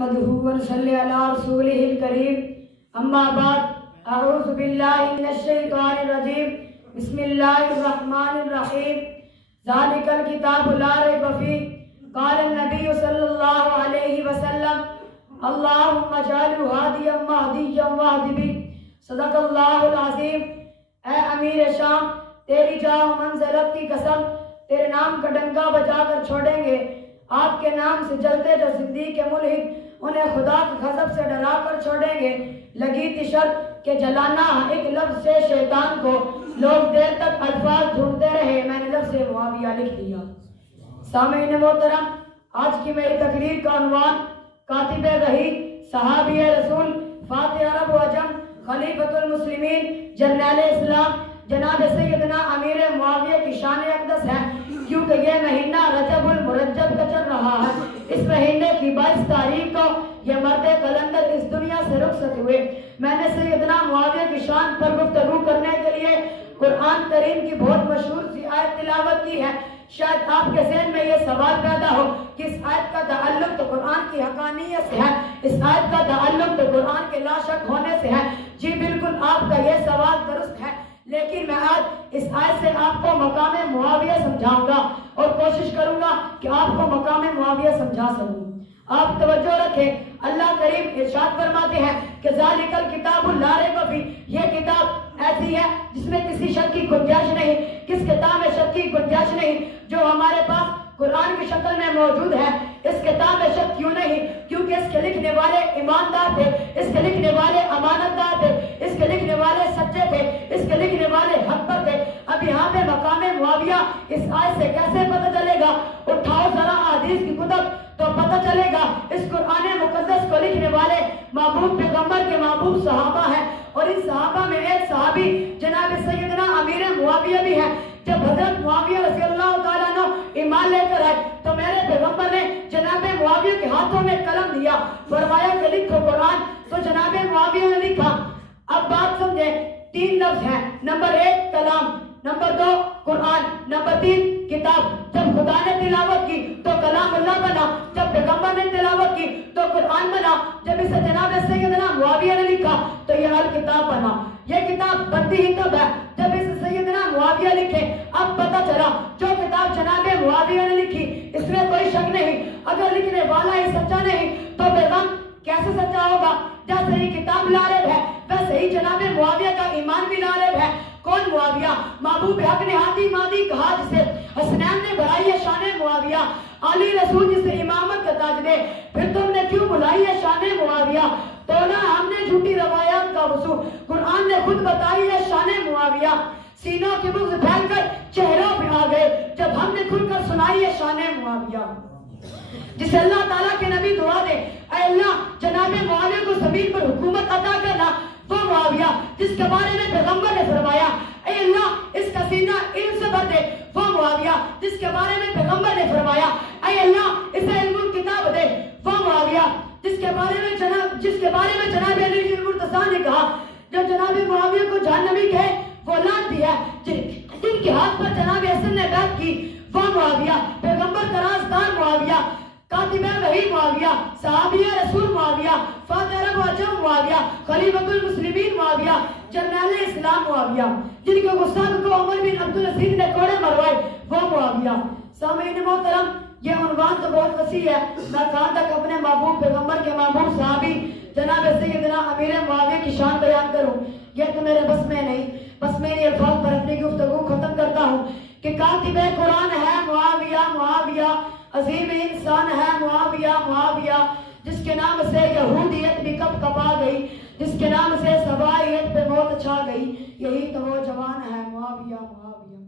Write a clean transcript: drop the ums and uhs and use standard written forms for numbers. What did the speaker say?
نحمده ونصلي على رسوله الكريم اما بعد اعوذ بالله من الشيطان الرجيم بسم الله الرحمن الرحيم ذلك الكتاب لا ريب فيه قال النبي صلى الله عليه وسلم اللهم اجعله هاديا مهديا واهد به صدق اللہ العظیم۔ اے امیر شام، تیری جاہ و منزلت کی قسم، تیرے نام کا ڈنکا بجا کر چھوڑیں گے۔ آپ کے نام سے جلتے جو صدیق ملحد، انہیں خدا کے غضب سے ڈرا کر چھوڑیں گے۔ لگی تھی شرط کہ جلانا ایک لفظ سے شیطان کو، لوگ دیر تک الفاظ ڈھونڈتے رہے، میں نے لفظ معاویہ لکھ دیا۔ سامعین محترم، آج کی میری تقریر کا عنوان کاتب وحی، صحابی رسول، فاتح عرب و عجم، خلیفۃ المسلمین، جرنیل اسلام جناب سیدنا امیر معاویہ کی شان اقدس ہے، کیونکہ یہ مہینہ رجب المرجب کا چل رہا ہے۔ اس مہینے کی 22 تاریخ کو یہ مرد کلندر اس دنیا سے رخصت ہوئے۔ میں نے سیدنا معاویہ کی شان پر گفتگو کرنے کے لیے قرآن کریم کی بہت مشہور سی آیت تلاوت کی ہے۔ شاید آپ کے ذہن میں یہ سوال پیدا ہو کہ اس آیت کا تعلق تو قرآن کی حقانیت سے ہے، اس آیت کا تعلق تو قرآن کے لا شک ہونے سے ہے۔ جی بالکل، آپ کا یہ سوال درست ہے، لیکن میں آج اس آیت سے آپ کو مقام معاویہ سمجھاؤں گا اور کوشش کروں گا کہ آپ کو مقام معاویہ سمجھا سکوں۔ آپ توجہ رکھیں، اللہ کریم ارشاد فرماتے ہیں کہ ذالک الکتاب لا ریب فیہ، یہ کتاب ایسی ہے جس میں کسی شک کی گنجائش نہیں۔ کس کتاب میں شک کی گنجائش نہیں؟ جو ہمارے پاس قرآن کی شکل میں موجود ہے۔ اس کتاب میں شک کیوں نہیں؟ کیونکہ اس کے لکھنے والے ایماندار تھے، اس کے لکھنے والے امانتدار تھے، اس کے لکھنے والے سچے تھے، اس کے لکھنے والے حق پر تھے۔ اب یہاں پہ مقام معاویہ اس آیت سے کیسے پتہ چلے گا؟ اٹھاؤ ذرا حدیث کی کتب تو پتہ چلے گا۔ اس قرآن مقدس کو لکھنے والے محبوب پیغمبر کے محبوب صحابہ ہیں، اور ان صحابہ میں ایک صحابی جناب سیدنا امیر معاویہ بھی ہیں۔ جب حضرت معاویہ رضی اللہ تعالیٰ عنہ ایمان لے کر آئے تو میرے پیغمبر نے جناب معاویہ کے ہاتھوں میں قلم دیا، فرمایا کہ لکھو قرآن، تو جناب معاویہ نے لکھا۔ اب بات سمجھیں، 3 لفظ ہیں، نمبر 1 کلام، نمبر 2 قرآن، نمبر 3 کتاب۔ جب خدا نے تلاوت کی تو کلام اللہ بنا، جب پیغمبر نے تلاوت کی تو قرآن بنا، جب اسے جناب سیدنا معاویہ نے لکھا تو یہ الکتاب بنا۔ یہ کتاب بنتی ہی تب ہے جب اسے سیدنا معاویہ لکھے۔ اب پتہ چلا جو کتاب جناب معاویہ نے لکھی اس میں کوئی شک نہیں، اگر لکھنے والا ہی سچا نہیں تو پیغام کیسے سچا ہوگا؟ جیسے ہی کتاب لارب ہے ویسے ہی جناب معاویہ کا ایمان بھی لارب ہے۔ کون معاویہ؟ محبوب حق نے ہاتھی مادی کہا جسے، حسنین نے بڑھائی ہے شان معاویہ، علی رسول جسے امامت کا تاج دے، پھر تم نے کیوں بلائی ہے شان معاویہ؟ توڑا ہم نے جھوٹی روایات کا وضو، قرآن نے خود بتائی ہے شان معاویہ۔ سینوں کے بغض پھیل کر چہروں پہ آ گئے جب ہم نے کھل کر سنائی ہے شان معاویہ۔ جسے اللہ تعالیٰ کے نبی دعا دے، اے اللہ جناب معاویہ کو زمین پر حکومت عطا کرنا، وہ معاویہ جس کے بارے میں پیغمبر نے فرمایا اے اللہ اس کا سینہ علم سے بھر دے، وہ معاویہ جس کے بارے میں پیغمبر نے فرمایا اے اللہ اسے علم الکتاب دے، وہ معاویہ جس کے بارے میں جناب علی المرتضیٰ نے کہا، جو جناب معاویہ کو جہنمی کہے وہ لعنت دی ہے، جن کے ہاتھ پر جناب حسن نے بیعت کی وہ معاویہ، پیغمبر کا رازدار معاویہ، کاتب وحی معاویہ، صحابی رسول معاویہ، فاتح عرب و عجم معاویہ، خلیفۃ المسلمین معاویہ، جرنیل اسلام معاویہ، جن کے گستاخ کو عمر بن عبدالعزیز نے کوڑے مروائے وہ معاویہ۔ سامعین محترم، یہ عنوان تو بہت وسیع ہے، میں کہاں تک اپنے محبوب پیغمبر کے محبوب صحابی جناب سیدنا امیر معاویہ کی شان بیان کروں، یہ تو میرے بس میں نہیں۔ بس میری الفاظ پر اپنی گفتگو ختم کرتا ہوں کہ کاتب قرآن ہے معاویہ، معاویہ عظیم انسان ہے معاویہ، معاویہ جس کے نام سے یہودیت بھی کب کب آ گئی، جس کے نام سے سبائیت پہ موت چھا گئی، یہی تو وہ جوان ہے معاویہ، معاویہ۔